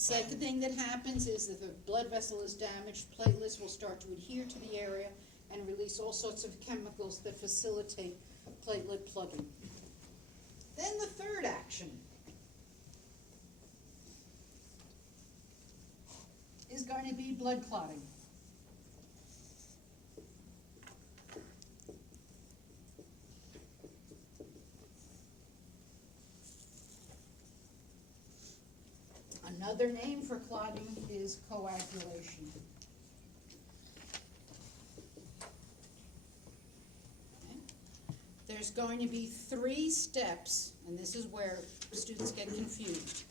Second thing that happens is that the blood vessel is damaged, platelets will start to adhere to the area and release all sorts of chemicals that facilitate platelet plugging. Then the third action is going to be blood clotting. Another name for clotting is coagulation. Okay. There's going to be 3 steps, and this is where students get confused,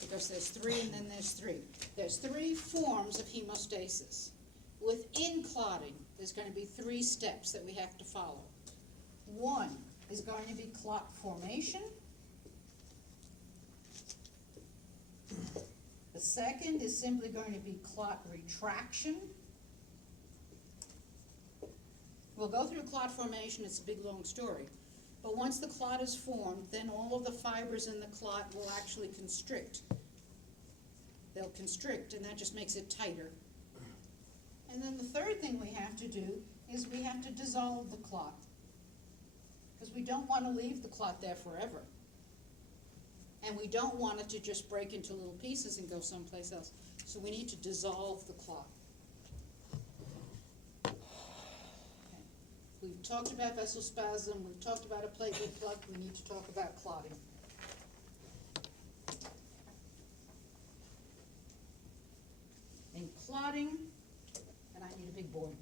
because there's 3 and then there's 3. There's 3 forms of hemostasis. Within clotting, there's going to be 3 steps that we have to follow. 1 is going to be clot formation. The second is simply going to be clot retraction. We'll go through clot formation, it's a big long story. But once the clot is formed, then all of the fibers in the clot will actually constrict. They'll constrict, and that just makes it tighter. And then the third thing we have to do is we have to dissolve the clot, because we don't want to leave the clot there forever. And we don't want it to just break into little pieces and go someplace else. So we need to dissolve the clot. Okay. We've talked about vasospasm, we've talked about a platelet plug, we need to talk about clotting. In clotting, and I need a big board.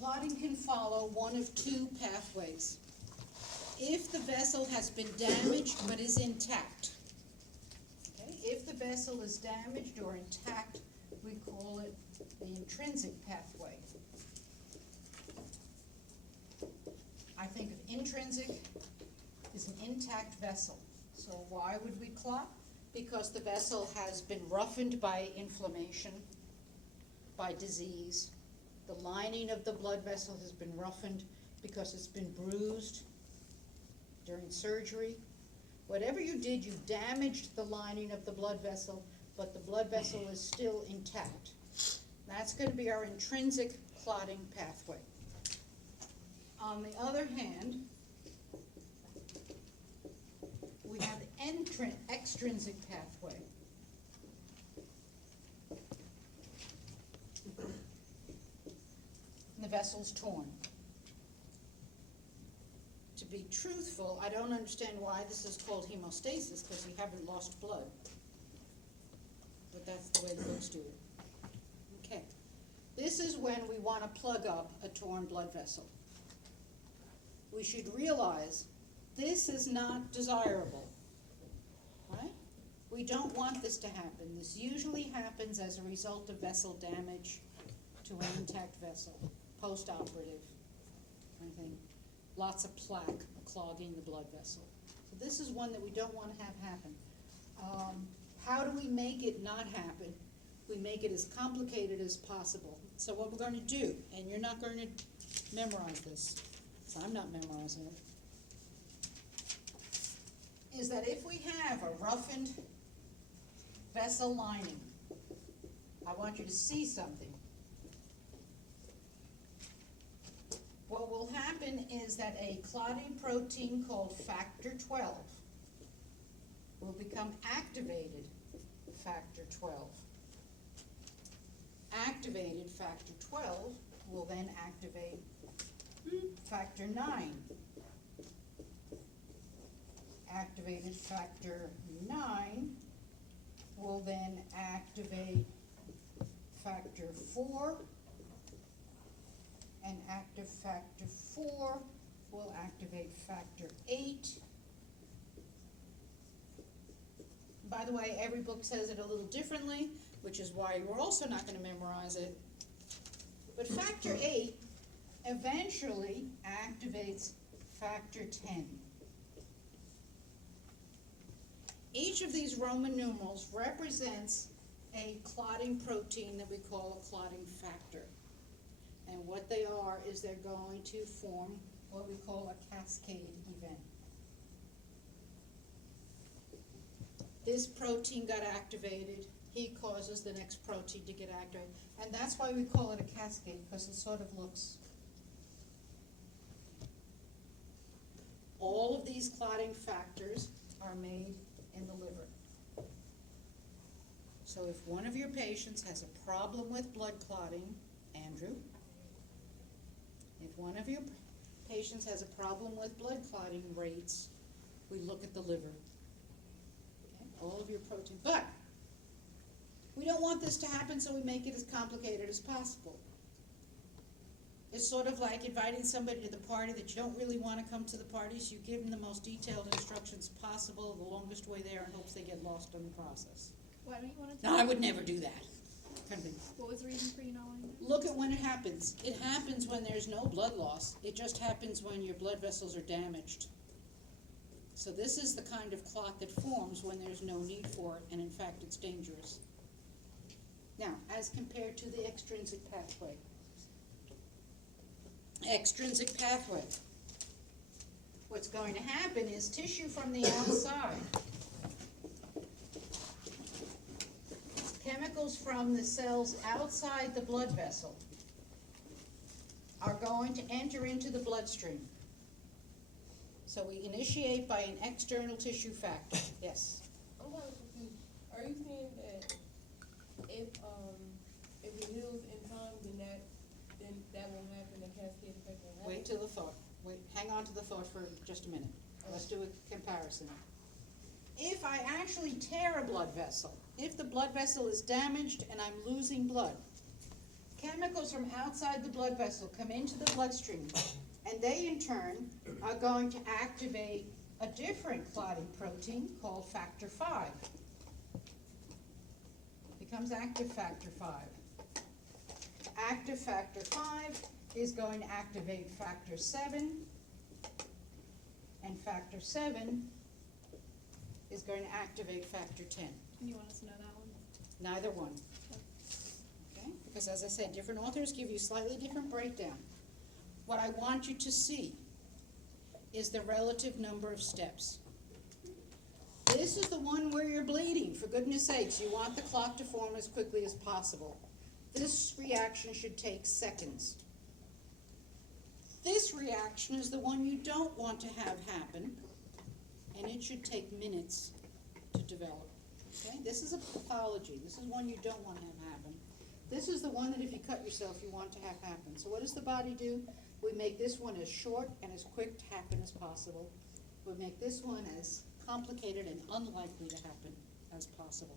Clotting can follow one of 2 pathways. If the vessel has been damaged but is intact, okay? If the vessel is damaged or intact, we call it the intrinsic pathway. I think of intrinsic as an intact vessel. So why would we clot? Because the vessel has been roughened by inflammation, by disease. The lining of the blood vessel has been roughened because it's been bruised during surgery. Whatever you did, you damaged the lining of the blood vessel, but the blood vessel is still intact. That's going to be our intrinsic clotting pathway. On the other hand, we have the extrinsic pathway. And the vessel's torn. To be truthful, I don't understand why this is called hemostasis, because you haven't lost blood. But that's the way the books do it. Okay. This is when we want to plug up a torn blood vessel. We should realize this is not desirable, right? We don't want this to happen. This usually happens as a result of vessel damage to an intact vessel, post-operative, I think. Lots of plaque clogging the blood vessel. So this is one that we don't want to have happen. How do we make it not happen? We make it as complicated as possible. So what we're going to do, and you're not going to memorize this, so I'm not memorizing it, is that if we have a roughened vessel lining, I want you to see something. What will happen is that a clotting protein called factor 12 will become activated factor 12. Activated factor 12 will then activate factor 9. Activated factor 9 will then activate factor 4. And active factor 4 will activate factor 8. By the way, every book says it a little differently, which is why we're also not going to memorize it. But factor 8 eventually activates factor 10. Each of these Roman numerals represents a clotting protein that we call a clotting factor. And what they are is they're going to form what we call a cascade event. This protein got activated, he causes the next protein to get activated. And that's why we call it a cascade, because it sort of looks. All of these clotting factors are made in the liver. So if one of your patients has a problem with blood clotting, Andrew, if one of your patients has a problem with blood clotting rates, we look at the liver. Okay, all of your protein. But we don't want this to happen, so we make it as complicated as possible. It's sort of like inviting somebody to the party that you don't really want to come to the party, so you give them the most detailed instructions possible, the longest way there, and hopes they get lost in the process. Why don't you want to? No, I would never do that. Kind of thing. What was the reason for you not wanting to? Look at when it happens. It happens when there's no blood loss. It just happens when your blood vessels are damaged. So this is the kind of clot that forms when there's no need for it, and in fact it's dangerous. Now, as compared to the extrinsic pathway. Extrinsic pathway. What's going to happen is tissue from the outside, chemicals from the cells outside the blood vessel are going to enter into the bloodstream. So we initiate by an external tissue factor. Yes? I'm kind of confused. Are you saying that if it heals in time, then that won't happen, the cascade effect won't happen? Wait till the thought. Wait, hang on to the thought for just a minute. Let's do a comparison. If I actually tear a blood vessel, if the blood vessel is damaged and I'm losing blood, chemicals from outside the blood vessel come into the bloodstream, and they in turn are going to activate a different clotting protein called factor V. Becomes active factor V. Active factor V is going to activate factor VII, and factor VII is going to activate factor 10. You want us to know that one? Neither one. Okay? Because as I said, different authors give you slightly different breakdown. What I want you to see is the relative number of steps. This is the one where you're bleeding. For goodness sakes, you want the clot to form as quickly as possible. This reaction should take seconds. This reaction is the one you don't want to have happen, and it should take minutes to develop. Okay? This is a pathology. This is one you don't want to have happen. This is the one that if you cut yourself, you want to have happen. So what does the body do? We make this one as short and as quick to happen as possible. We make this one as complicated and unlikely to happen as possible.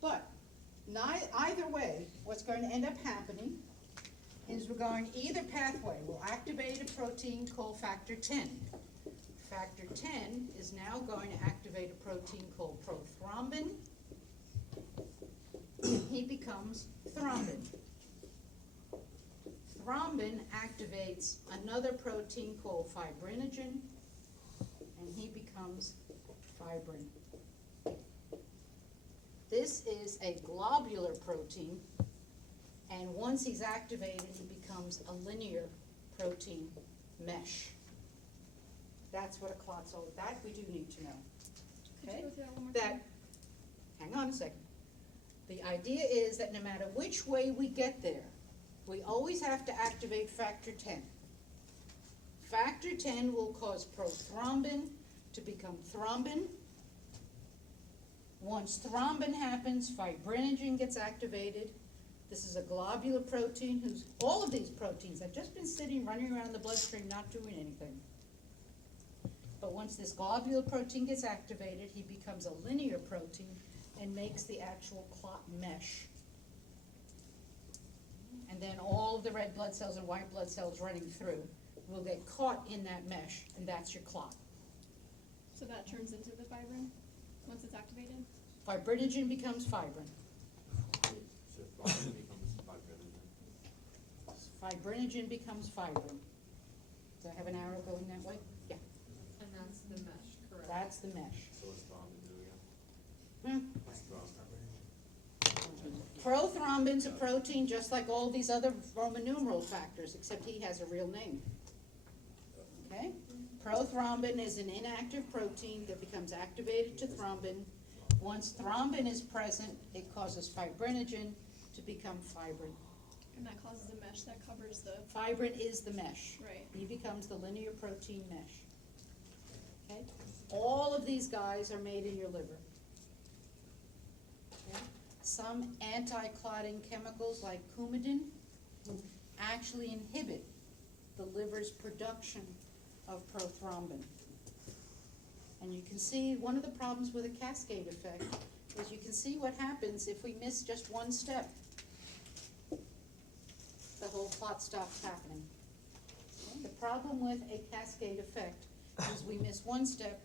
But either way, what's going to end up happening is we're going, either pathway will activate a protein called factor 10. Factor 10 is now going to activate a protein called prothrombin, and he becomes thrombin. Thrombin activates another protein called fibrinogen, and he becomes fibrin. This is a globular protein, and once he's activated, he becomes a linear protein mesh. That's what a clot's all about. That we do need to know. Could Okay? you go through that one more That, time? hang on a second. The idea is that no matter which way we get there, we always have to activate factor 10. Factor 10 will cause prothrombin to become thrombin. Once thrombin happens, fibrinogen gets activated. This is a globular protein whose, all of these proteins have just been sitting, running around the bloodstream, not doing anything. But once this globular protein gets activated, he becomes a linear protein and makes the actual clot mesh. And then all of the red blood cells and white blood cells running through will get caught in that mesh, and that's your clot. So that turns into the fibrin once it's activated? Fibrinogen becomes fibrin. So fibrin becomes fibrinogen. Fibrinogen becomes fibrin. Do I have an arrow going that way? Yeah, And that's the mesh, correct? that's the mesh. So what's thrombin do again? Hmm. What's thrombin? Prothrombin's a protein just like all these other Roman numeral factors, except he has a real name. Okay? Prothrombin is an inactive protein that becomes activated to thrombin. Once thrombin is present, it causes fibrinogen to become fibrin. And that causes a mesh that covers the, Fibrin is the mesh. right. He becomes the linear protein mesh. Okay? All of these guys are made in your liver. Okay? Some anti-clotting chemicals like coumadin actually inhibit the liver's production of prothrombin. And you can see one of the problems with a cascade effect is you can see what happens if we miss just one step. The whole clot stops happening. Okay? The problem with a cascade effect is we miss one step,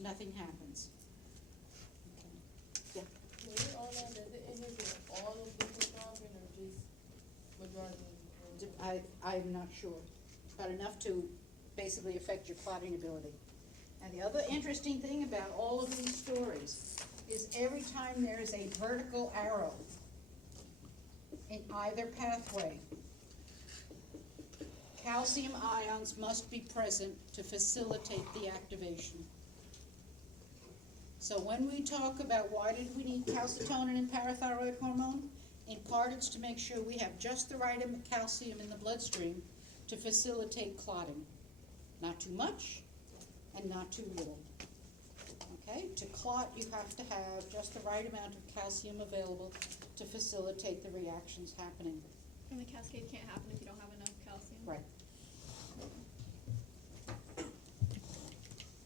nothing happens. Okay. Yeah. When you're on that, does it inhibit all of the prothrombin or just majority of it? I'm not sure, but enough to basically affect your clotting ability. And the other interesting thing about all of these stories is every time there is a vertical arrow in either pathway, calcium ions must be present to facilitate the activation. So when we talk about why did we need calcitonin and parathyroid hormone, in part it's to make sure we have just the right amount of calcium in the bloodstream to facilitate clotting. Not too much and not too little. Okay? To clot, you have to have just the right amount of calcium available to facilitate the reactions happening. And the cascade can't happen if you don't have enough calcium. Right.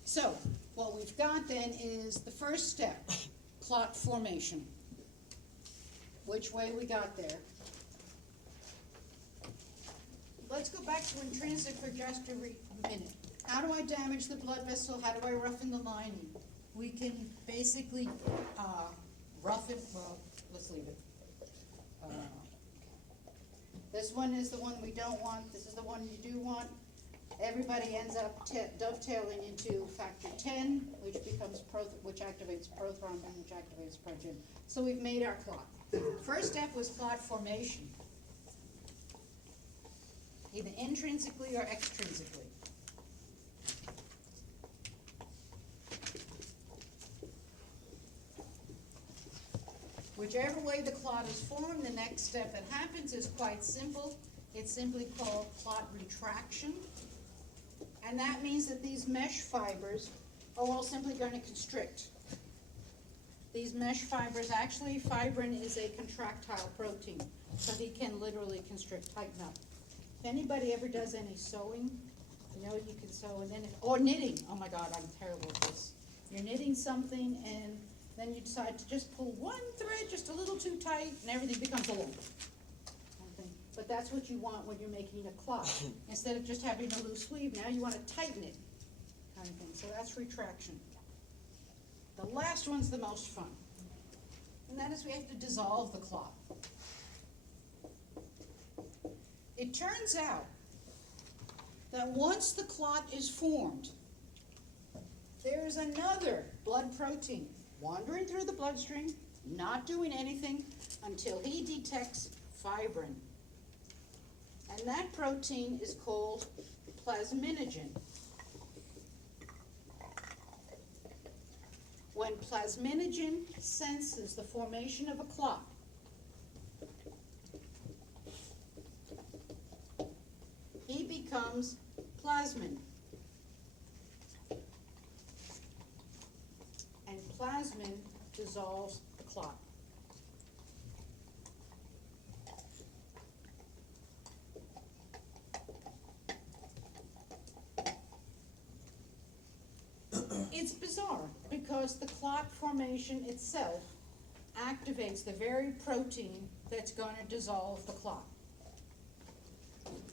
So, what we've got then is the first step, clot formation. Which way we got there? Let's go back to intrinsic for just a minute. How do I damage the blood vessel? How do I roughen the lining? We can basically rough it, well, let's leave it. This one is the one we don't want, this is the one you do want. Everybody ends up dovetailing into factor 10, which becomes which activates prothrombin, which activates progen. So we've made our clot. First step was clot formation, either intrinsically or extrinsically. Whichever way the clot is formed, the next step that happens is quite simple. It's simply called clot retraction. And that means that these mesh fibers are all simply going to constrict. These mesh fibers, actually fibrin is a contractile protein, so he can literally constrict, tighten up. If anybody ever does any sewing, you know you can sew, and then, or knitting, oh my God, I'm terrible at this. You're knitting something and then you decide to just pull one thread just a little too tight and everything becomes a lump. Okay. But that's what you want when you're making a clot. Instead of just having a loose weave, now you want to tighten it, kind of thing. So that's retraction. The last one's the most fun. And that is we have to dissolve the clot. It turns out that once the clot is formed, there is another blood protein wandering through the bloodstream, not doing anything until he detects fibrin. And that protein is called plasminogen. When plasminogen senses the formation of a clot, he becomes plasmin. And plasmin dissolves the clot. It's bizarre because the clot formation itself activates the very protein that's going to dissolve the clot.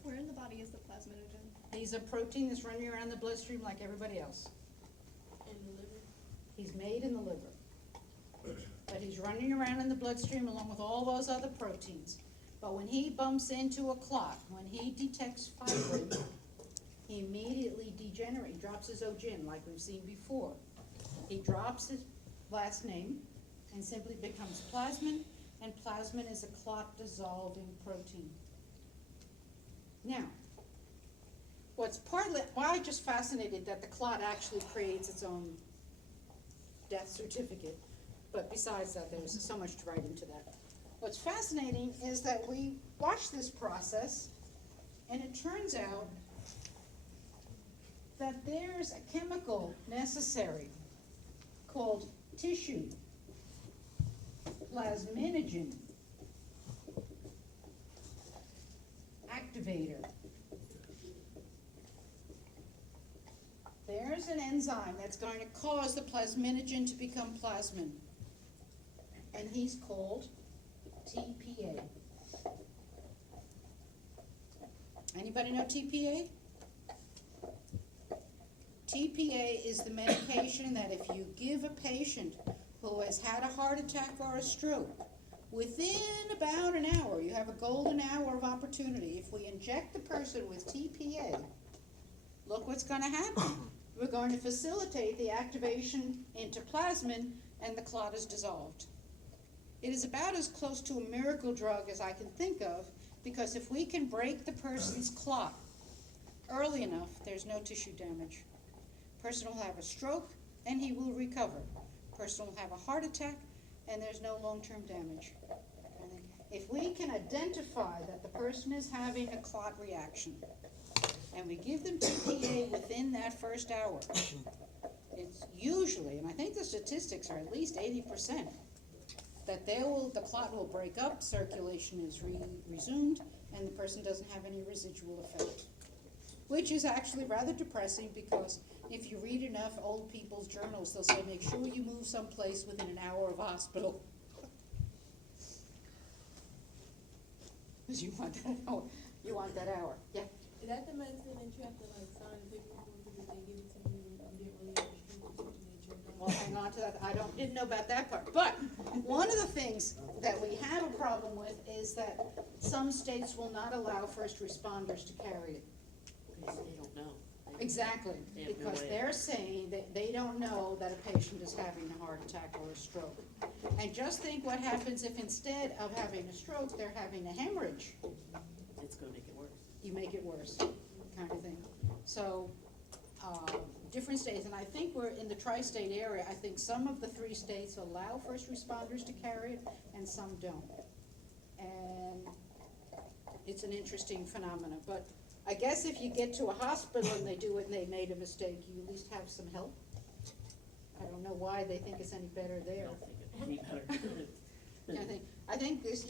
Where in the body is the plasminogen? He's a protein that's running around the bloodstream like everybody else. In the liver? He's made in the liver. But he's running around in the bloodstream along with all those other proteins. But when he bumps into a clot, when he detects fibrin, he immediately degenerates, drops his OGin like we've seen before. He drops his last name and simply becomes plasmin, and plasmin is a clot-dissolving protein. Now, why I'm just fascinated that the clot actually creates its own death certificate, but besides that, there's so much to write into that. What's fascinating is that we watch this process, and it turns out that there's a chemical necessary called tissue plasminogen activator. There's an enzyme that's going to cause the plasminogen to become plasmin, and he's called TPA. Anybody know TPA? TPA is the medication that if you give a patient who has had a heart attack or a stroke, within about an hour, you have a golden hour of opportunity. If we inject the person with TPA, look what's going to happen. We're going to facilitate the activation into plasmin, and the clot is dissolved. It is about as close to a miracle drug as I can think of, because if we can break the person's clot early enough, there's no tissue damage. Person will have a stroke, and he will recover. Person will have a heart attack, and there's no long-term damage. If we can identify that the person is having a clot reaction, and we give them TPA within that first hour, it's usually, and I think the statistics are at least 80%, that the clot will break up, circulation is resumed, and the person doesn't have any residual effect. Which is actually rather depressing, because if you read enough old people's journals, they'll say, make sure you move someplace within an hour of hospital. Because you want that hour. You want that hour. Yeah. Is that the medicine that you have to like sign a paper for because they give it to you and you didn't really understand it? Well, hang on to that. Didn't know about that part. But one of the things that we have a problem with is that some states will not allow first responders to carry it. Because they don't know. Exactly, They have no because way. they're saying that they don't know that a patient is having a heart attack or a stroke. And just think what happens if instead of having a stroke, they're having a hemorrhage. It's gonna make it worse. You make it worse, kind of thing. So, different states, and I think we're in the tri-state area, I think some of the 3 states allow first responders to carry it, and some don't. And it's an interesting phenomenon, but I guess if you get to a hospital and they do it and they made a mistake, you at least have some help. I don't know why they think it's any better I there. don't think it's any better. Yeah, I think this,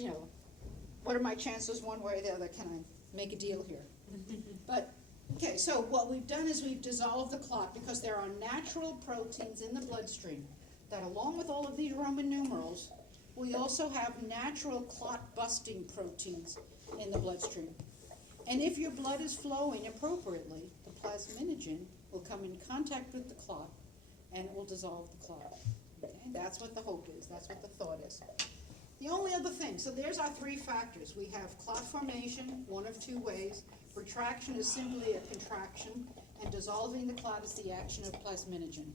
what are my chances one way or the other? Can I make a deal here? But, okay, so what we've done is we've dissolved the clot because there are natural proteins in the bloodstream that, along with all of these Roman numerals, we also have natural clot-busting proteins in the bloodstream. And if your blood is flowing appropriately, the plasminogen will come in contact with the clot, and it will dissolve the clot. Okay? That's what the hope is. That's what the thought is. The only other thing, so there's our 3 factors. We have clot formation, one of 2 ways. Retraction is simply a contraction, and dissolving the clot is the action of plasminogen.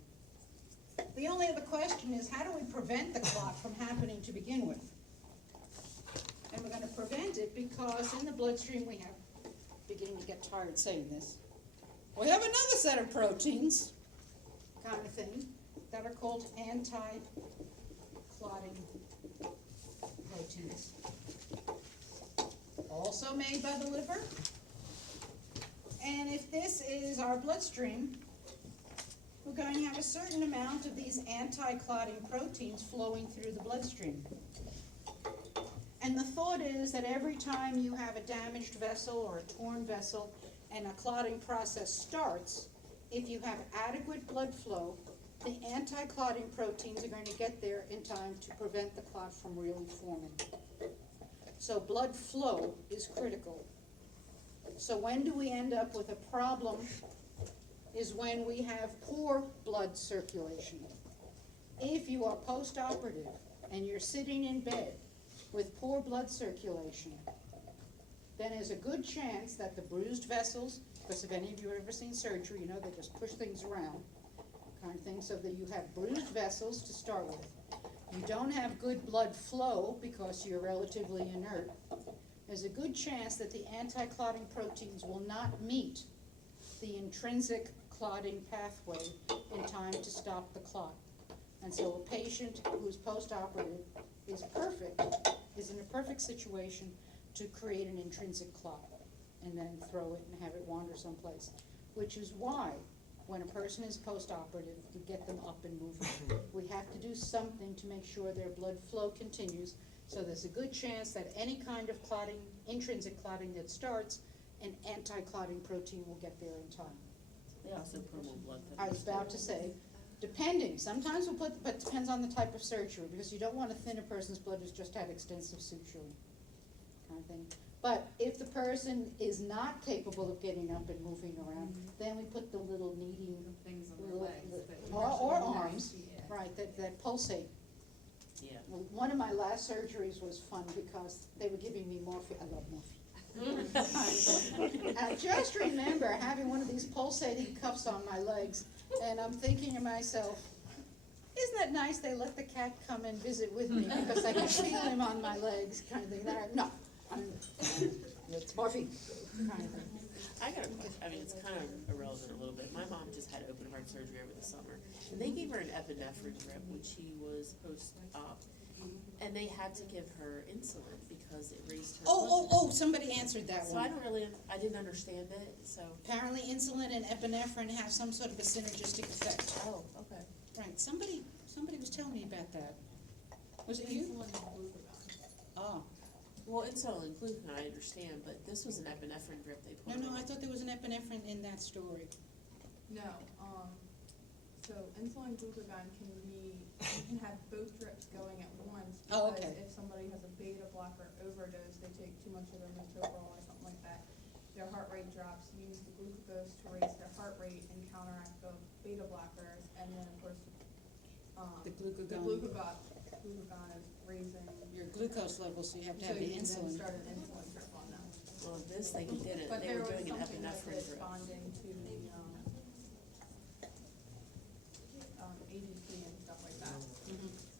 The only other question is, how do we prevent the clot from happening to begin with? And we're going to prevent it because in the bloodstream we have, beginning to get tired saying this, we have another set of proteins, kind of thing, that are called anti-clotting proteins. Also made by the liver. And if this is our bloodstream, we're going to have a certain amount of these anti-clotting proteins flowing through the bloodstream. And the thought is that every time you have a damaged vessel or a torn vessel and a clotting process starts, if you have adequate blood flow, the anti-clotting proteins are going to get there in time to prevent the clot from really forming. So blood flow is critical. So when do we end up with a problem is when we have poor blood circulation. If you are post-operative and you're sitting in bed with poor blood circulation, then there's a good chance that the bruised vessels, because if any of you have ever seen surgery, you know they just push things around, kind of thing, so that you have bruised vessels to start with. you don't have good blood flow because you're relatively inert, there's a good chance that the anti-clotting proteins will not meet the intrinsic clotting pathway in time to stop the clot. And so a patient who's post-operative is in a perfect situation to create an intrinsic clot and then throw it and have it wander someplace. Which is why, when a person is post-operative, we get them up and moving. We have to do something to make sure their blood flow continues, so there's a good chance that any kind of clotting, intrinsic clotting that starts, an anti-clotting protein will get there in time. They also promote blood thinners. I was about to say, depending, sometimes we'll put, but it depends on the type of surgery, because you don't want to thin a person's blood who's just had extensive suturing, kind of thing. But if the person is not capable of getting up and moving around, then we put the little kneading, The things on little, their legs that. or actually arms, yeah. right, that pulsate. Yeah. Well, one of my last surgeries was fun because they were giving me morphine. I love morphine. I just remember having one of these pulsating cuffs on my legs, and I'm thinking to myself, isn't that nice they let the cat come and visit with me because I can feel him on my legs, kind of thing. No, it's morphine, kind of thing. I got a question, I mean, it's kind of irrelevant a little bit. My mom just had open heart surgery over the summer, and they gave her an epinephrine drip when she was post-op, and they had to give her insulin because it raised her blood pressure. Somebody answered that So I one. don't really, I didn't understand it, so. Apparently insulin and epinephrine have some sort of a synergistic effect. Oh, okay. Right, somebody was telling me about that. Was it you? Insulin and glucagon. Oh, Well, insulin and glucagon, I understand, but this was an epinephrine drip they put no, on. I thought there was an epinephrine in that story. No, so insulin glucagon can be, you can have both drips going at once. Oh, Because okay. if somebody has a beta blocker overdose, they take too much of their metoprolol or something like that, their heart rate drops, you use the glucose to raise their heart rate and counteract the beta blockers, and then of course, The the glucagon, glucagon is raising, your glucose level, so you have to so have the you can then insulin. start an insulin drip on them. Well, this thing didn't, But they there were was doing an something with epinephrine it drip. bonding to the, ADP and stuff like that.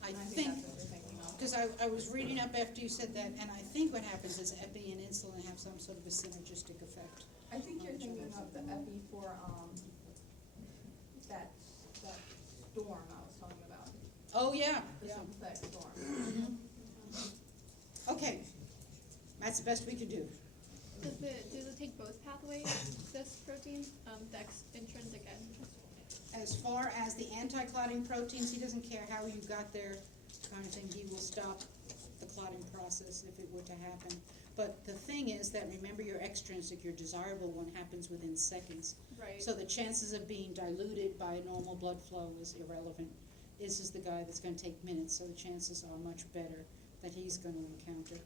I And think, that's what you're thinking of. because I was reading up after you said that, and I think what happens is epi and insulin have some sort of a synergistic effect. I think you're thinking of the epi for, that storm I was talking about, Oh, yeah, the yeah. sympathetic storm. Okay, that's the best we could do. Does it take both pathways, this protein, the intrinsic and intrinsic? As far as the anti-clotting proteins, he doesn't care how you got there, kind of thing, he will stop the clotting process if it were to happen. But the thing is that, remember, your extrinsic, your desirable one, happens within seconds. Right. So the chances of being diluted by normal blood flow is irrelevant. This is the guy that's gonna take minutes, so the chances are much better that he's gonna encounter.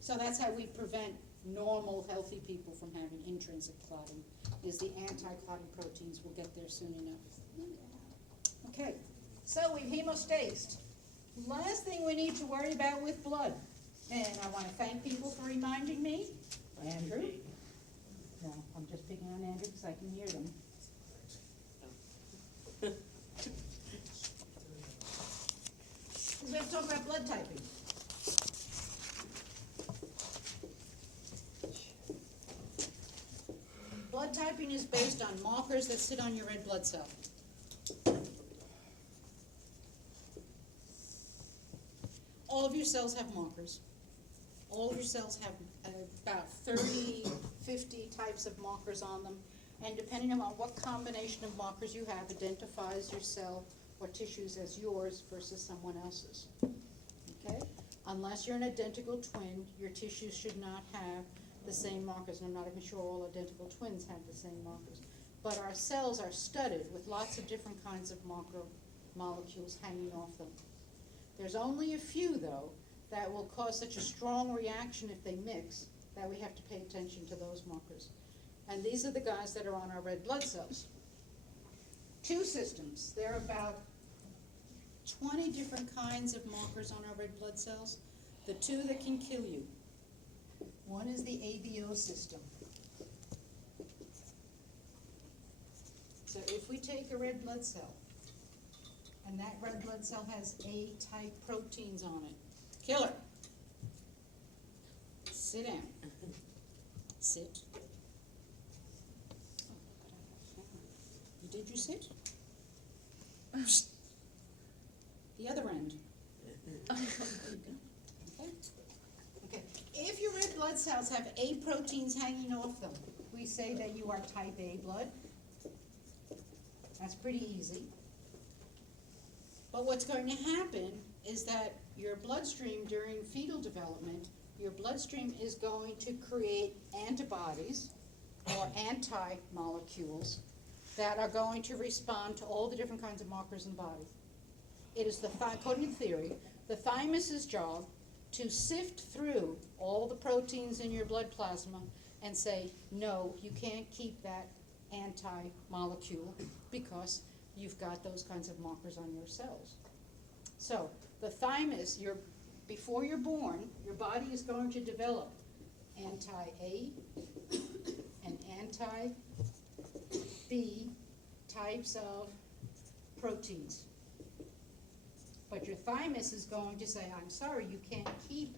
So that's how we prevent normal, healthy people from having intrinsic clotting, is the anti-clotting proteins will get there soon enough. Okay, so we've hemostased. Last thing we need to worry about with blood, and I wanna thank people for reminding me. Andrew? No, I'm just picking on Andrew because I can hear them. We have to talk about blood typing. Blood typing is based on markers that sit on your red blood cell. All of your cells have markers. All of your cells have about 30, 50 types of markers on them, and depending on what combination of markers you have identifies your cell or tissues as yours versus someone else's. Okay? Unless you're an identical twin, your tissues should not have the same markers, and I'm not even sure all identical twins have the same markers. But our cells are studded with lots of different kinds of marker molecules hanging off them. There's only a few, though, that will cause such a strong reaction if they mix that we have to pay attention to those markers. And these are the guys that are on our red blood cells. Two systems. There are about 20 different kinds of markers on our red blood cells. The two that can kill you. One is the ABO system. So if we take a red blood cell and that red blood cell has A-type proteins on it. Killer. Sit down. Sit. Did you sit? The other end. Okay. Okay. If your red blood cells have A proteins hanging off them, we say that you are type A blood. That's pretty easy. But what's going to happen is that your bloodstream during fetal development, your bloodstream is going to create antibodies or anti-molecules that are going to respond to all the different kinds of markers in the body. It is according to theory, the thymus's job to sift through all the proteins in your blood plasma and say, no, you can't keep that anti-molecule because you've got those kinds of markers on your cells. So the thymus, before you're born, your body is going to develop anti-A and anti-B types of proteins. But your thymus is going to say, I'm sorry, you can't keep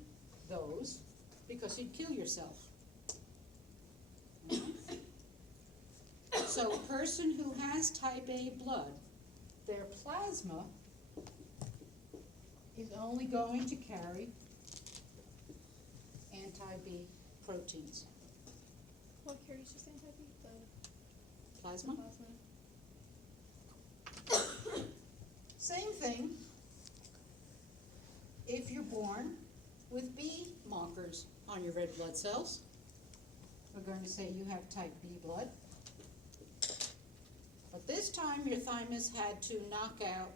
those because you'd kill yourself. So a person who has type A blood, their plasma is only going to carry anti-B proteins. What carries just anti-B? The Plasma? plasma? Same thing. If you're born with B markers on your red blood cells, we're going to say you have type B blood. But this time your thymus had to knock out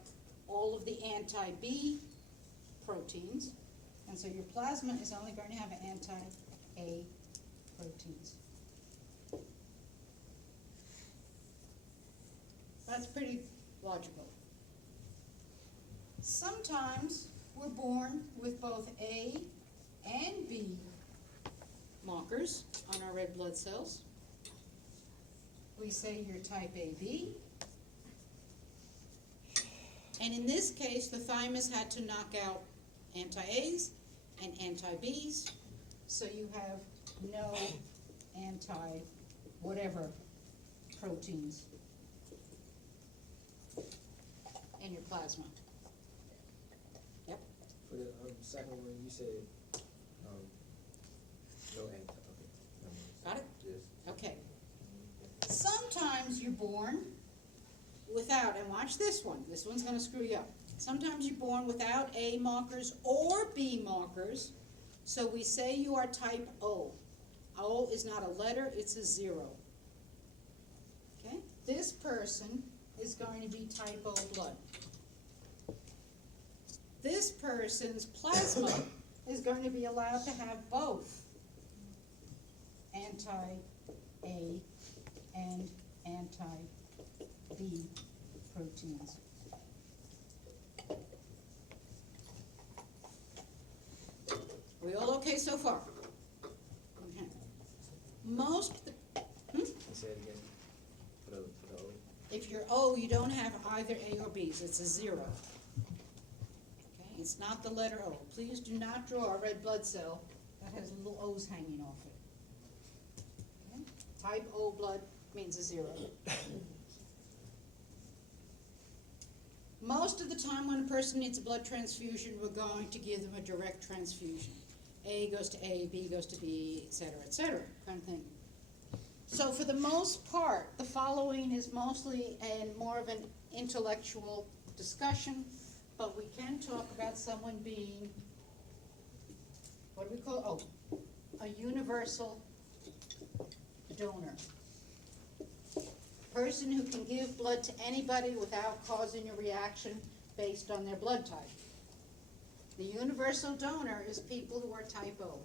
all of the anti-B proteins, and so your plasma is only going to have anti-A proteins. That's pretty logical. Sometimes we're born with both A and B markers on our red blood cells. We say you're type AB. And in this case, the thymus had to knock out anti-A's and anti-B's, so you have no anti-whatever proteins in your plasma. Yep. For the second one, you said no anti. Okay. Got it? Yes. Okay. Sometimes you're born without, and watch this one. This one's going to screw you up. Sometimes you're born without A markers or B markers, so we say you are type O. O is not a letter, it's a 0. Okay? This person is going to be type O blood. This person's plasma is going to be allowed to have both anti-A and anti-B proteins. We all okay so far? Okay. Most, You said it again. For the O. if you're O, you don't have either A or B's, it's a 0. Okay, it's not the letter O. Please do not draw a red blood cell that has little O's hanging off it. Okay? Type O blood means a 0. Most of the time when a person needs a blood transfusion, we're going to give them a direct transfusion. A goes to A, B goes to B, et cetera, kind of thing. So for the most part, the following is mostly more of an intellectual discussion, but we can talk about someone being, what do we call, a universal donor. Person who can give blood to anybody without causing a reaction based on their blood type. The universal donor is people who are type O.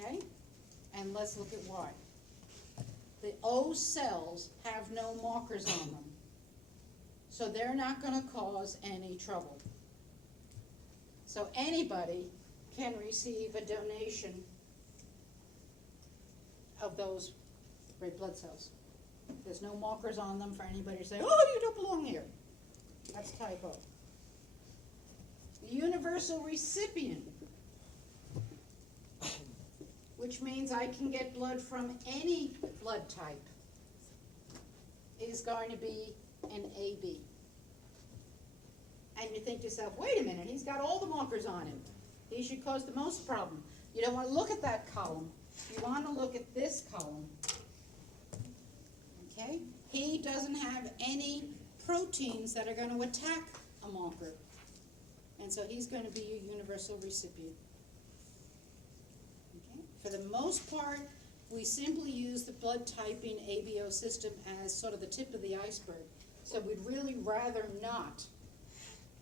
Okay? And let's look at why. The O cells have no markers on them, so they're not going to cause any trouble. So anybody can receive a donation of those red blood cells. There's no markers on them for anybody to say, oh, you don't belong here. That's typo. The universal recipient, which means I can get blood from any blood type, is going to be an AB. And you think to yourself, wait a minute, he's got all the markers on him. He should cause the most problem. You don't want to look at that column. You want to look at this column. Okay? He doesn't have any proteins that are going to attack a marker. And so he's going to be a universal recipient. Okay? For the most part, we simply use the blood typing ABO system as sort of the tip of the iceberg. So we'd really rather not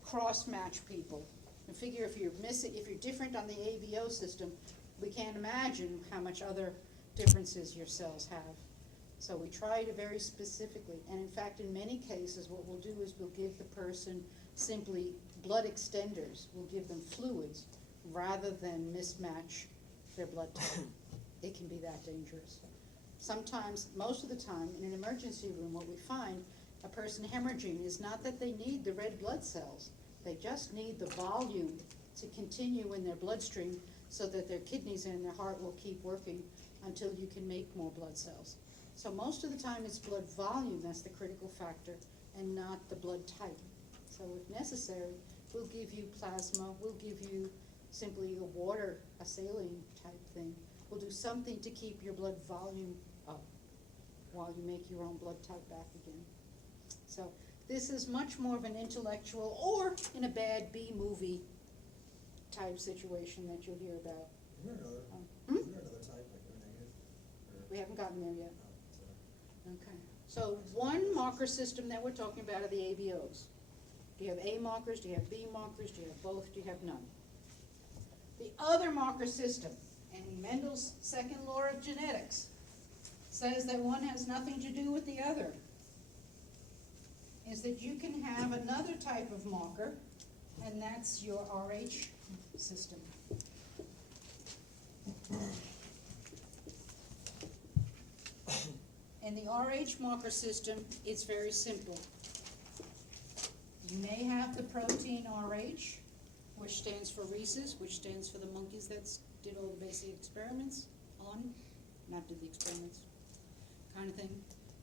cross-match people. And figure if you're different on the ABO system, we can't imagine how much other differences your cells have. So we try to very specifically, and in fact, in many cases, what we'll do is we'll give the person simply blood extenders. We'll give them fluids rather than mismatch their blood type. It can be that dangerous. Sometimes, most of the time, in an emergency room, what we find, a person hemorrhaging is not that they need the red blood cells. They just need the volume to continue in their bloodstream so that their kidneys and their heart will keep working until you can make more blood cells. So most of the time it's blood volume that's the critical factor and not the blood type. So if necessary, we'll give you plasma, we'll give you simply a water, a saline type thing. We'll do something to keep your blood volume up while you make your own blood type back again. So this is much more of an intellectual or in a bad B movie type situation that you'll hear about. Isn't there Hmm? another type, like O negative? Or- We haven't gotten there yet. Oh, sorry. Okay. So one marker system that we're talking about are the ABOs. Do you have A markers? Do you have B markers? Do you have both? Do you have none? The other marker system, and Mendel's second law of genetics, says that one has nothing to do with the other, is that you can have another type of marker, and that's your RH system. In the RH marker system, it's very simple. You may have the protein RH, which stands for rhesus, which stands for the monkeys that did all the basic experiments on, not did the experiments, kind of thing.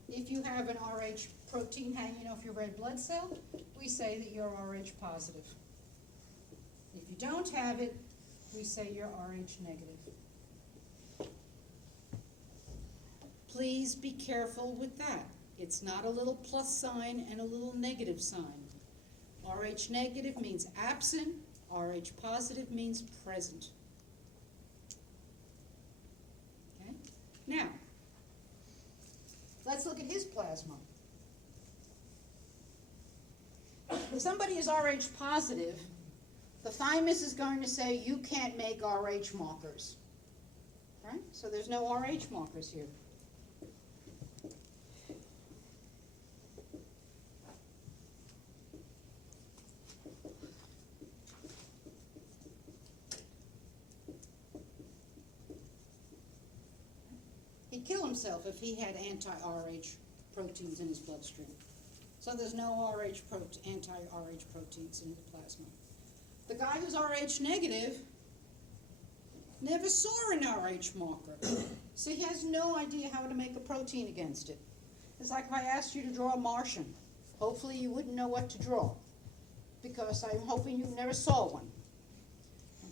If you have an RH protein hanging off your red blood cell, we say that you're RH positive. If you don't have it, we say you're RH negative. Please be careful with that. It's not a little plus sign and a little negative sign. RH negative means absent, RH positive means present. Okay? Now, let's look at his plasma. If somebody is RH positive, the thymus is going to say you can't make RH markers. Right? So there's no RH markers here. He'd kill himself if he had anti-RH proteins in his bloodstream. So there's no anti-RH proteins in the plasma. The guy who's RH negative never saw an RH marker, so he has no idea how to make a protein against it. It's like if I asked you to draw a Martian. Hopefully you wouldn't know what to draw, because I'm hoping you never saw one.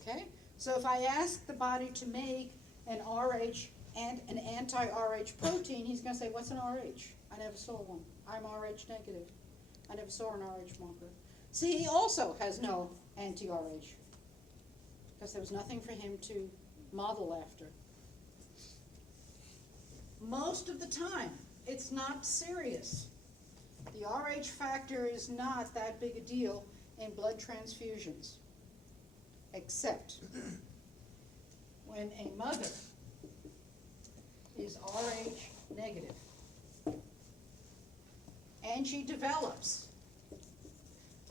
Okay? So if I ask the body to make an RH and an anti-RH protein, he's going to say, what's an RH? I never saw one. I'm RH negative. I never saw an RH marker. See, he also has no anti-RH, because there was nothing for him to model after. Most of the time, it's not serious. The RH factor is not that big a deal in blood transfusions, except when a mother is RH negative and she develops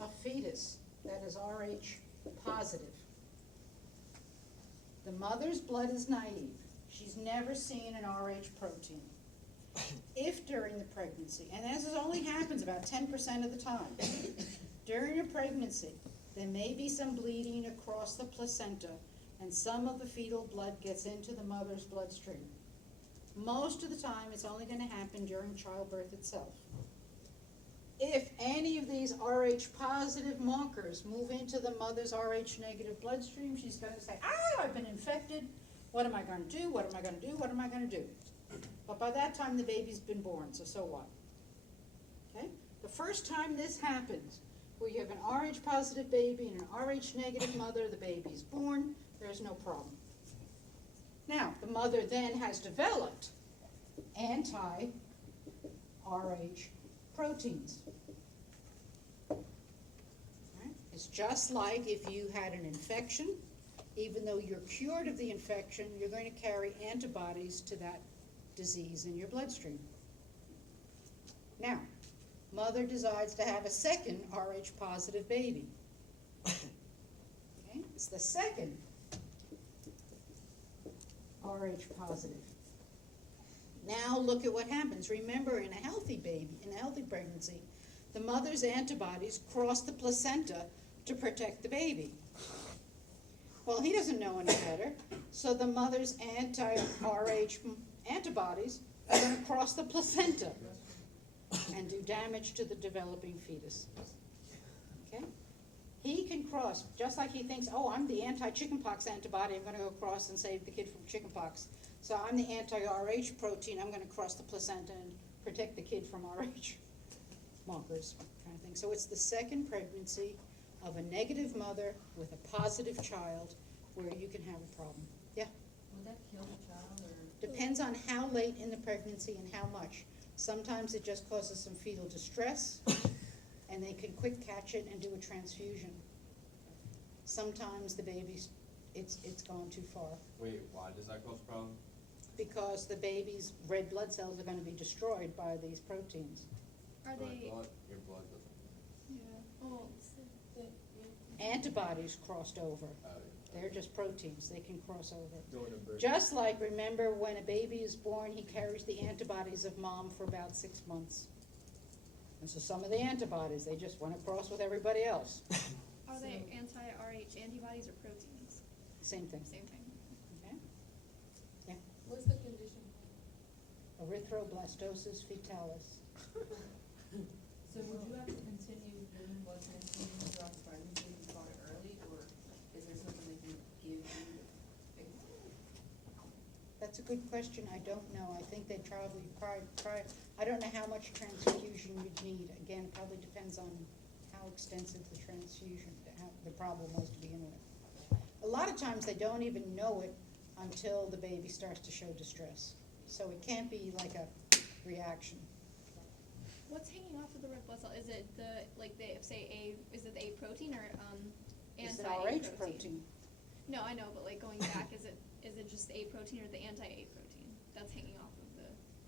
a fetus that is RH positive. The mother's blood is naive. She's never seen an RH protein. if during the pregnancy, and this only happens about 10% of the time, during a pregnancy, there may be some bleeding across the placenta, and some of the fetal blood gets into the mother's bloodstream. Most of the time, it's only going to happen during childbirth itself. If any of these Rh positive markers move into the mother's Rh negative bloodstream, she's going to say, I've been infected. What am I going to do? What am I going to do? What am I going to do? But by that time, the baby's been born, so what? Okay? The first time this happens, where you have an Rh positive baby and an Rh negative mother, the baby's born, there's no problem. Now, the mother then has developed anti-Rh proteins. Right? It's just like if you had an infection, even though you're cured of the infection, you're going to carry antibodies to that disease in your bloodstream. Now, mother decides to have a second Rh positive baby. Okay? It's the second Rh positive. Now look at what happens. Remember, in a healthy baby, in a healthy pregnancy, the mother's antibodies cross the placenta to protect the baby. Well, he doesn't know any better, so the mother's anti-Rh antibodies are going to cross the placenta and do damage to the developing fetus. Okay? He can cross, just like he thinks, I'm the anti-chickenpox antibody, I'm going to go across and save the kid from chickenpox. So I'm the anti-Rh protein, I'm going to cross the placenta and protect the kid from Rh markers, kind of thing. So it's the second pregnancy of a negative mother with a positive child where you can have a problem. Yeah? Would that kill the child, or? Depends on how late in the pregnancy and how much. Sometimes it just causes some fetal distress, and they can quick catch it and do a transfusion. Sometimes the baby's, it's gone too far, Wait, why does that cause a problem? because the baby's red blood cells are gonna be destroyed by these proteins. Are Your they, blood doesn't. yeah, well, Antibodies crossed over. Uh, They're just proteins, they can cross over. Going to birth. Just like, remember, when a baby is born, he carries the antibodies of mom for about 6 months. And so some of the antibodies, they just went across with everybody else. are they anti-Rh antibodies or proteins? Same thing, Same thing. okay? What's the condition? Erythroblastosis fetalis. So would you have to continue doing blood transfusions throughout the pregnancy if you caught it early, or is there something they can give you to fix it? That's a good question, I don't know, I think they'd probably try, I don't know how much transfusion you'd need. Again, it probably depends on how extensive the transfusion, how the problem was to begin with. A lot of times they don't even know it until the baby starts to show distress. So it can't be like a reaction. What's hanging off of the red blood cell? Is it the, like they say is it the A protein or It's an anti-A Rh protein. No, I know, but like going back, is it just the A protein or the anti-A protein that's hanging off of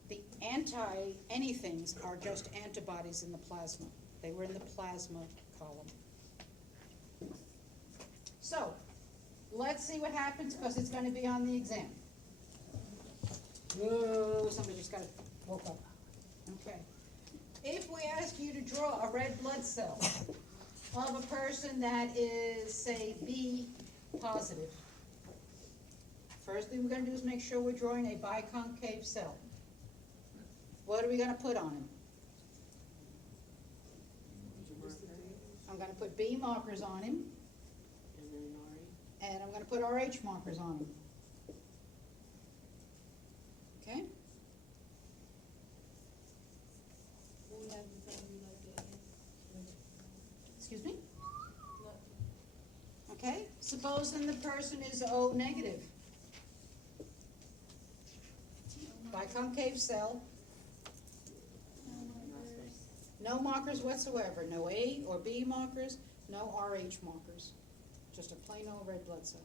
the? The anti-anythings are just antibodies in the plasma. They were in the plasma column. So, let's see what happens, because it's going to be on the exam. Whoa, somebody just got woke up. Okay. If we ask you to draw a red blood cell of a person that is, say, B positive, first thing we're going to do is make sure we're drawing a biconcave cell. What are we going to put on him? I'm going to put B markers on him, And then Ari. and I'm going to put Rh markers on him. Okay? What would happen if you like that? Excuse me? Not Okay? Supposing the person is O negative. Biconcave cell, no markers whatsoever, no A or B markers, no Rh markers, just a plain old red blood cell.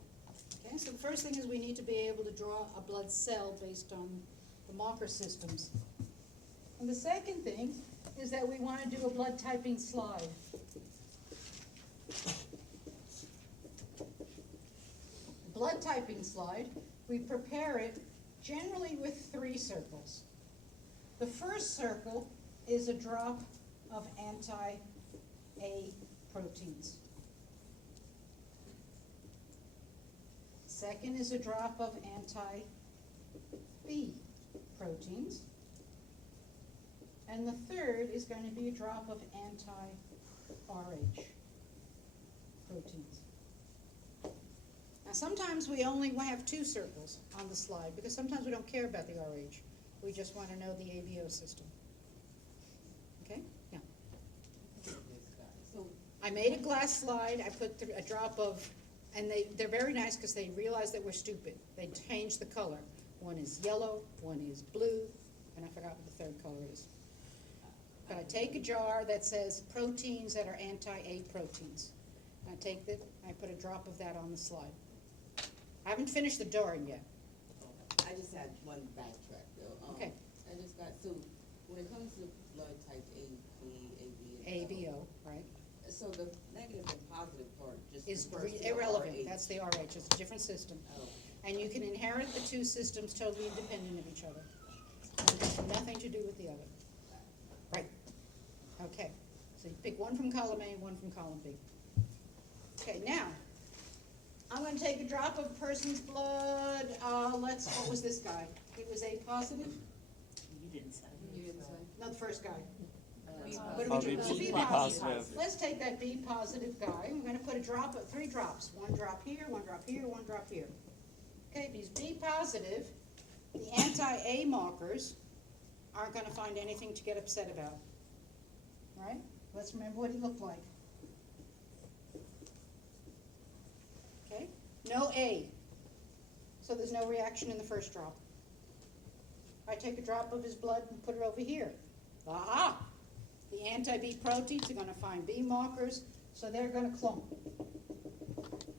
Okay, so the first thing is we need to be able to draw a blood cell based on the marker systems. And the second thing is that we want to do a blood typing slide. Blood typing slide, we prepare it generally with 3 circles. The first circle is a drop of anti-A proteins. Second is a drop of anti-B proteins. And the third is going to be a drop of anti-RH proteins. Now sometimes we only have two circles on the slide because sometimes we don't care about the RH. We just want to know the ABO system. Okay? Yeah. So, I made a glass slide, I put a drop of, and they're very nice because they realize that we're stupid. They change the color. One is yellow, one is blue, and I forgot what the third color is. But I take a jar that says proteins that are anti-A proteins. I take I put a drop of that on the slide. I haven't finished the drawing yet. I just had one backtrack though. Okay. I just got, so when it comes to blood type A, B, AB, and ABO, right? so the negative and positive part just Is refers to the irrelevant. RH. That's the RH. It's a different system. Oh, And you can inherit the two systems totally independent of each other. It has nothing to do with the other. Right. Okay. So you pick one from column A and one from column B. Okay, now, I'm going to take a drop of a person's blood. What was this guy? It was A positive? You didn't say. you didn't say. No, the first guy. B What do we positive. do? Positive. B B positive. positive. Let's take that B positive guy. I'm going to put three drops. One drop here, one drop here, one drop here. Okay, these B positive, the anti-A markers aren't going to find anything to get upset about. Right? Let's remember what he looked like. Okay? No A. So there's no reaction in the first drop. I take a drop of his blood and put it over here. Aha! The anti-B proteins are going to find B markers, so they're going to clump.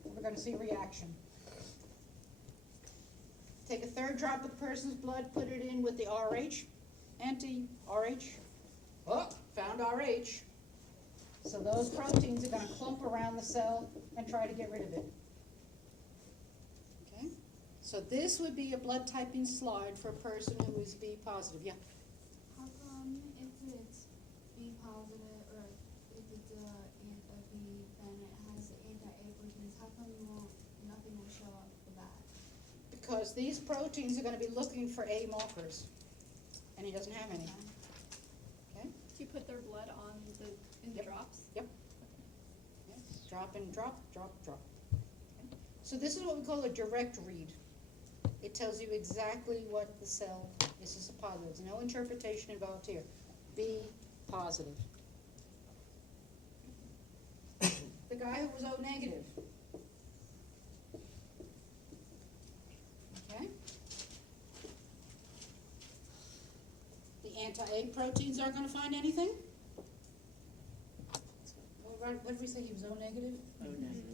We're going to see reaction. Take a third drop of the person's blood, put it in with the RH, anti-RH. Oh, found RH. So those proteins are going to clump around the cell and try to get rid of it. Okay? So this would be a blood typing slide for a person who is B positive. Yeah? How come if it's B positive, or if it's a B, then it has the anti-A proteins, how come nothing will show up for that? Because these proteins are going to be looking for A markers, and he doesn't have any. Okay? Do you put their blood on in the Yep. drops? Yep. Yes. Drop and drop, drop, drop. Okay. So this is what we call a direct read. It tells you exactly what the cell, this is a positive. There's no interpretation involved here. B positive. The guy who was O negative. Okay? The anti-A proteins aren't going to find anything? What did we say, he was O negative? Oh, negative.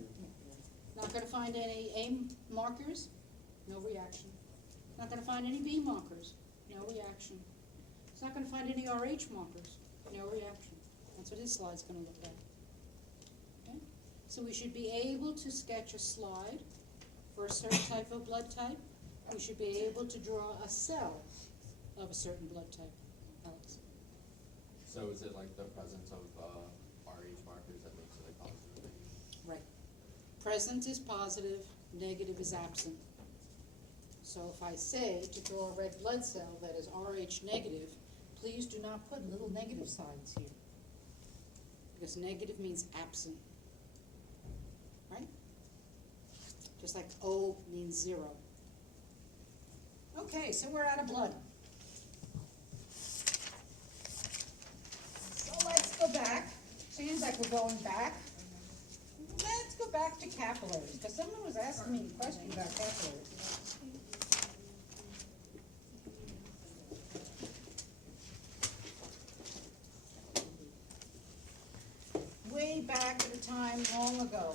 Not going to find any A markers? No reaction. Not going to find any B markers? No reaction. It's not going to find any RH markers? No reaction. That's what his slide's going to look like. Okay? So we should be able to sketch a slide for a certain type of blood type. We should be able to draw a cell of a certain blood type. Alex? So is it like the presence of RH markers that makes it a positive? Right. Present is positive, negative is absent. So if I say to draw a red blood cell that is RH negative, please do not put little negative signs here. Because negative means absent. Right? Just like O means 0. Okay, so we're out of blood. So let's go back. Seems like we're going back. Let's go back to capillaries, because someone was asking me a question about capillaries. Way back at a time long ago,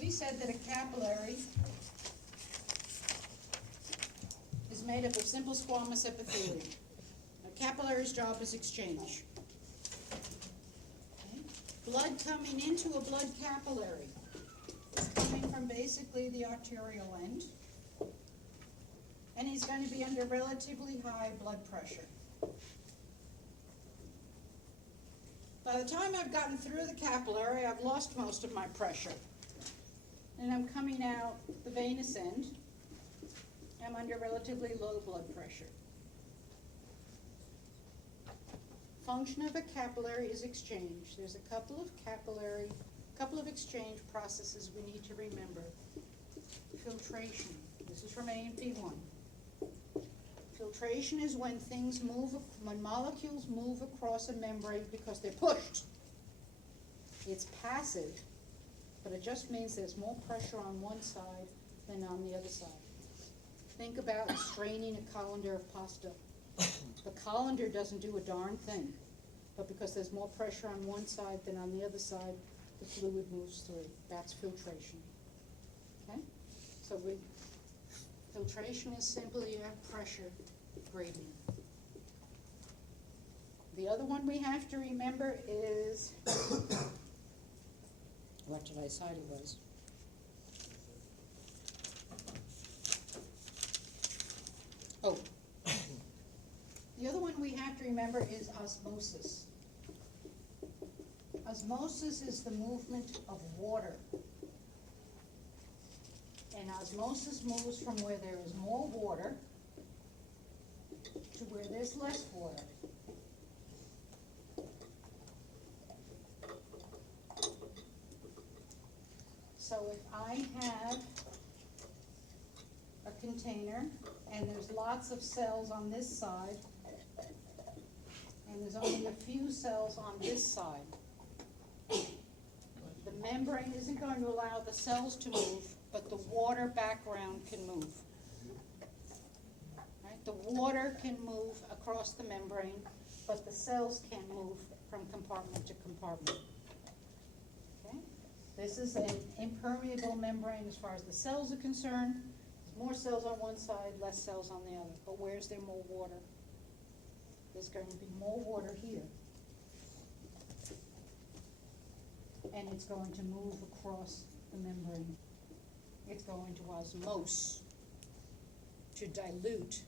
we said that a capillary is made up of simple squamous epithelium. A capillary's job is exchange. Okay? Blood coming into a blood capillary is coming from basically the arterial end, and and he's going to be under relatively high blood pressure. By the time I've gotten through the capillary, I've lost most of my pressure. And I'm coming out the venous end. I'm under relatively low blood pressure. Function of a capillary is exchange. There's a couple of exchange processes we need to remember. Filtration. This is from AP1. Filtration is when when molecules move across a membrane because they're pushed. It's passive, but it just means there's more pressure on one side than on the other side. Think about straining a colander of pasta. The colander doesn't do a darn thing, but because there's more pressure on one side than on the other side, the fluid moves through. That's filtration. Okay? So filtration is simply a pressure gradient. The other one we have to remember is, what did I decide it was? Oh. The other one we have to remember is osmosis. Osmosis is the movement of water. And osmosis moves from where there is more water to where there's less water. So if I have a container and there's lots of cells on this side, and there's only a few cells on this side, the membrane isn't going to allow the cells to move, but the water background can move. Right? The water can move across the membrane, but the cells can't move from compartment to compartment. Okay? This is an impermeable membrane as far as the cells are concerned. There's more cells on one side, less cells on the other. But where's there more water? There's going to be more water here. And it's going to move across the membrane. It's going to osmose to dilute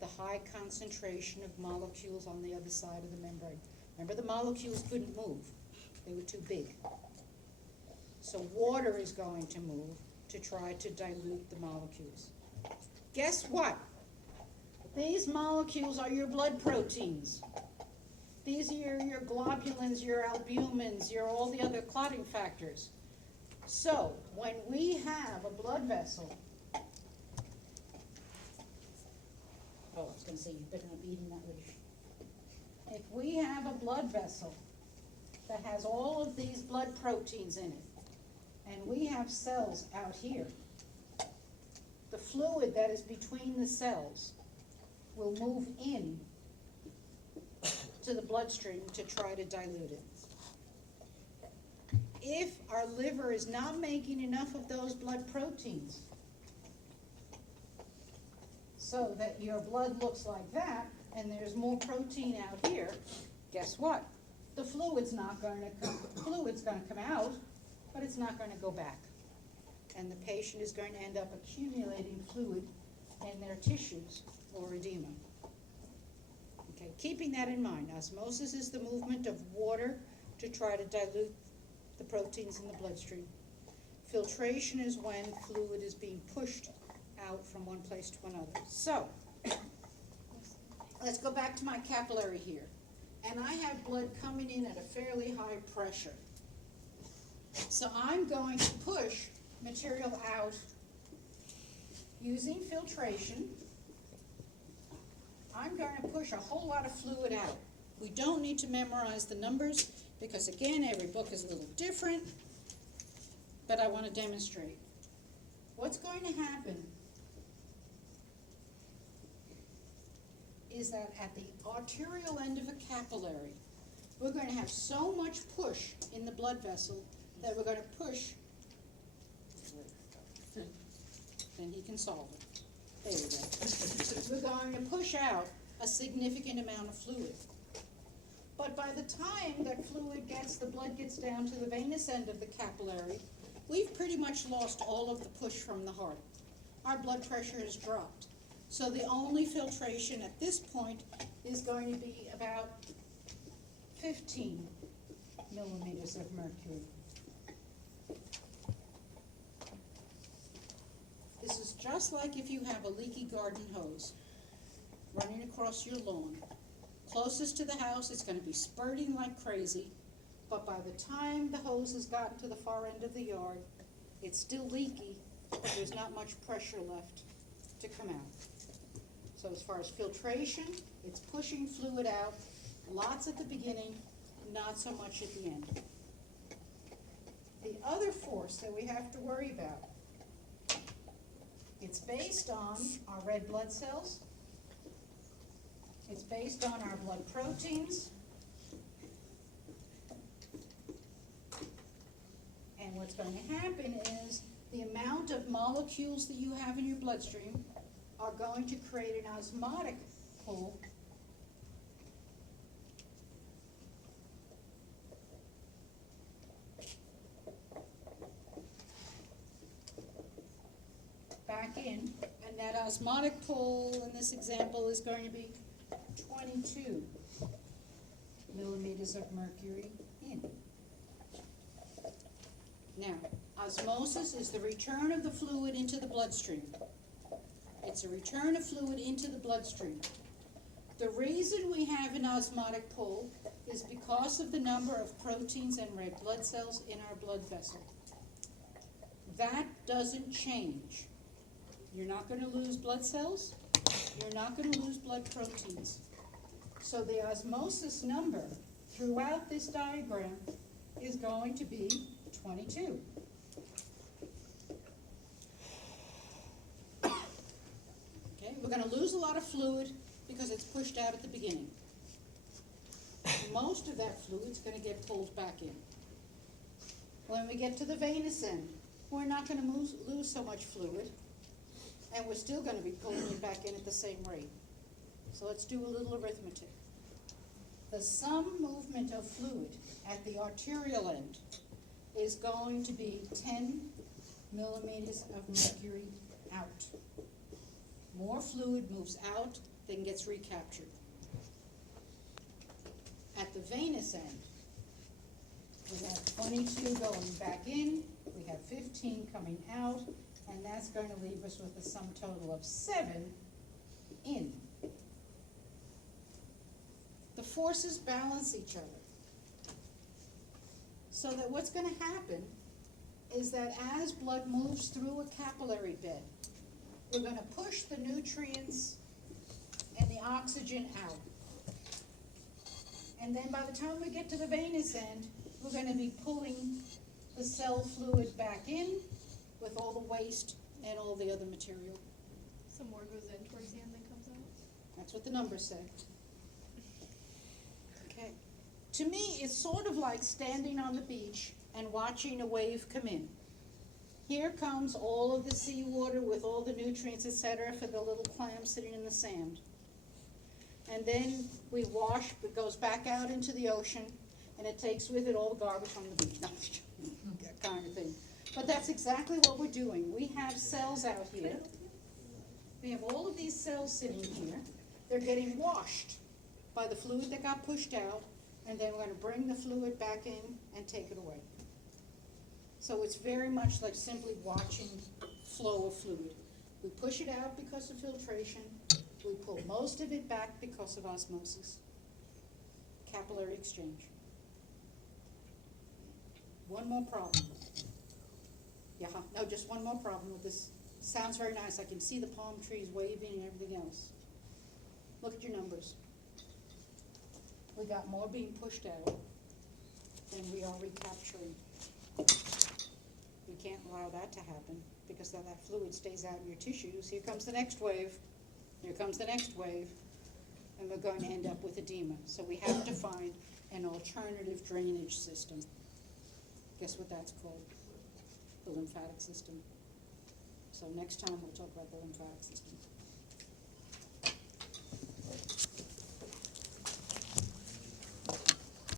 the high concentration of molecules on the other side of the membrane. Remember, the molecules couldn't move. They were too big. So water is going to move to try to dilute the molecules. Guess what? These molecules are your blood proteins. These are your globulins, your albumins, your all the other clotting factors. So when we have a blood vessel, oh, I was going to say you better not be eating that leaf. If we have a blood vessel that has all of these blood proteins in it, and we have cells out here, the fluid that is between the cells will move in to the bloodstream to try to dilute it. If our liver is not making enough of those blood proteins so that your blood looks like that and there's more protein out here, guess what? The fluid's going to come out, but it's not going to go back. And the patient is going to end up accumulating fluid in their tissues or edema. Okay, keeping that in mind, osmosis is the movement of water to try to dilute the proteins in the bloodstream. Filtration is when fluid is being pushed out from one place to another. So, let's go back to my capillary here. And I have blood coming in at a fairly high pressure. So I'm going to push material out using filtration. I'm going to push a whole lot of fluid out. We don't need to memorize the numbers because, again, every book is a little different, but I want to demonstrate. What's going to happen is that at the arterial end of a capillary, we're going to have so much push in the blood vessel that we're going to push, then he can solve it. There we go. We're going to push out a significant amount of fluid. But by the time that the blood gets down to the venous end of the capillary, we've pretty much lost all of the push from the heart. Our blood pressure has dropped. So the only filtration at this point is going to be about 15 millimeters of mercury. This is just like if you have a leaky garden hose running across your lawn. Closest to the house, it's going to be spurting like crazy, but by the time the hose has gotten to the far end of the yard, it's still leaky, but there's not much pressure left to come out. So as far as filtration, it's pushing fluid out, lots at the beginning, not so much at the end. The other force that we have to worry about, it's based on our red blood cells, it's based on our blood proteins, and what's going to happen is the amount of molecules that you have in your bloodstream are going to create an osmotic pull back in, and that osmotic pull in this example is going to be 22 millimeters of mercury in. Now, osmosis is the return of the fluid into the bloodstream. It's a return of fluid into the bloodstream. The reason we have an osmotic pull is because of the number of proteins and red blood cells in our blood vessel. That doesn't change. You're not going to lose blood cells. You're not going to lose blood proteins. So the osmosis number throughout this diagram is going to be 22. Okay, we're going to lose a lot of fluid because it's pushed out at the beginning. Most of that fluid's going to get pulled back in. When we get to the venous end, we're not going to lose so much fluid, and we're still going to be pulling it back in at the same rate. So let's do a little arithmetic. The sum movement of fluid at the arterial end is going to be 10 millimeters of mercury out. More fluid moves out than gets recaptured. At the venous end, we have 22 going back in, we have 15 coming out, and that's going to leave us with a sum total of 7 in. The forces balance each other. So that what's going to happen is that as blood moves through a capillary bed, we're going to push the nutrients and the oxygen out. And then by the time we get to the venous end, we're going to be pulling the cell fluid back in with all the waste and all the other material. Some more goes in towards the end than comes out. That's what the numbers say. Okay. To me, it's sort of like standing on the beach and watching a wave come in. Here comes all of the seawater with all the nutrients, etc., for the little clam sitting in the sand. And then we wash, it goes back out into the ocean, and it takes with it all the garbage from the beach. That kind of thing. But that's exactly what we're doing. We have cells out here. We have all of these cells sitting here. They're getting washed by the fluid that got pushed out, and then we're going to bring the fluid back in and take it away. So it's very much like simply watching flow of fluid. We push it out because of filtration. We pull most of it back because of osmosis. Capillary exchange. One more problem. Yeah, no, just one more problem with this. Sounds very nice. I can see the palm trees waving and everything else. Look at your numbers. We got more being pushed out than we are recapturing. We can't allow that to happen because then that fluid stays out in your tissues. Here comes the next wave. Here comes the next wave. And we're going to end up with edema. So we have to find an alternative drainage system. Guess what that's called? The lymphatic system. So next time we'll talk about the lymphatic system.